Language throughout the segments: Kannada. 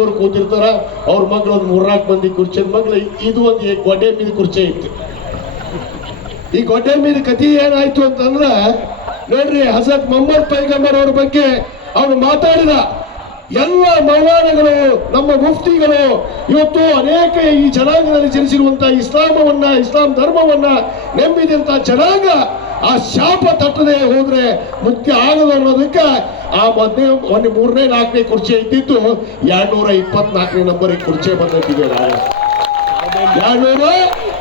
ಕುತ್ಕೊಂಡು ಕೂತಿರ್ತಾರ, ಅವ್ರ ಮಗಳು ಒಂದು ಮೂರ್ನಾಲ್ಕು ಮಂದಿ ಕುರ್ಚಿ ಮಗಳು, ಇದು ಒಂದು ಗೊಡ್ಡೆ ಮೀದ ಕುರ್ಚಿ ಇತ್ತು. ಈ ಗೊಡ್ಡೆ ಮೀದ ಕತಿ ಏನಾಯ್ತು ಅಂತಂದ್ರ, ನೋಡ್ರಿ ಹಸತ್ ಮೊಹಮ್ಮದ್ ಪೈಗಂಬರ್ ಅವ್ರ ಬಗ್ಗೆ ಅವನು ಮಾತಾಡಿದ. ಎಲ್ಲ ಮೌಲಾನಗಳು, ನಮ್ಮ ಮುಫ್ತಿಗಳು, ಇವತ್ತು ಅನೇಕ ಈ ಜನಾಂಗದಲ್ಲಿ ಜನಿಸಿರುವಂತಹ ಇಸ್ಲಾಮವನ್ನ, ಇಸ್ಲಾಂ ಧರ್ಮವನ್ನ ನೆಮ್ಮಿದಂತ ಜನಾಂಗ ಆ ಶಾಪ ತಟ್ಟದೆ ಹೋದ್ರೆ ಮುಖ್ಯ ಆಗದು ಅನ್ನೋದಕ್ಕೆ ಆ ಮೊನ್ನೆ ಒಂದು ಮೂರನೇ ನಾಲ್ಕನೇ ಕುರ್ಚಿ ಇದ್ದಿತ್ತು ಎರಡ್ನೂರ ಇಪ್ಪತ್ನಾಲ್ಕನೇ ನಂಬರ್ ಕುರ್ಚಿ ಬಂದಿದೆ ಎರಡ್ನೂರ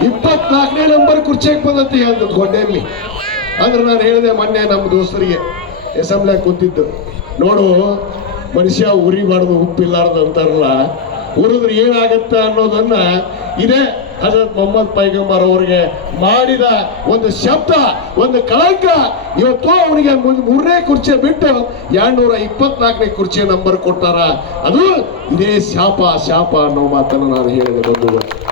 ಇಪ್ಪತ್ನಾಲ್ಕನೇ ನಂಬರ್ ಕುರ್ಚಿಗೆ ಬಂದತಿ ಅಂದ್ ಗೊಂಡೆಯಲ್ಲಿ? ಅಂದ್ರೆ ನಾನು ಹೇಳಿದೆ ಮೊನ್ನೆ ನಮ್ಮ ದೋಸ್ತರಿಗೆ, ಅಸೆಂಬ್ಲಿಯಾಗ ಕೂತಿದ್ದು. ನೋಡು, ಮನುಷ್ಯ ಉರಿ ಮಾಡೋದು ಉಪ್ಪಿಲ್ಲಾರ್ದು ಅಂತಾರಲ್ಲ, ಉರಿದ್ರೆ ಏನಾಗತ್ತ ಅನ್ನೋದನ್ನ ಇದೇ ಹಜರತ್ ಮೊಹಮ್ಮದ್ ಪೈಗಂಬರ್ ಅವರಿಗೆ ಮಾಡಿದ ಒಂದು ಶಬ್ದ, ಒಂದು ಕಳಂಕ. ಇವತ್ತು ಅವನಿಗೆ ಮೂರನೇ ಕುರ್ಚಿ ಬಿಟ್ಟು ಎರಡ್ನೂರ ಇಪ್ಪತ್ನಾಲ್ಕನೇ ಕುರ್ಚಿ ನಂಬರ್ ಕೊಟ್ಟಾರ ಅದು ಇದೇ ಶಾಪ ಶಾಪ ಅನ್ನೋ ಮಾತನ್ನು ನಾನು ಹೇಳಿದೆ ಬಂಧುಗಳು.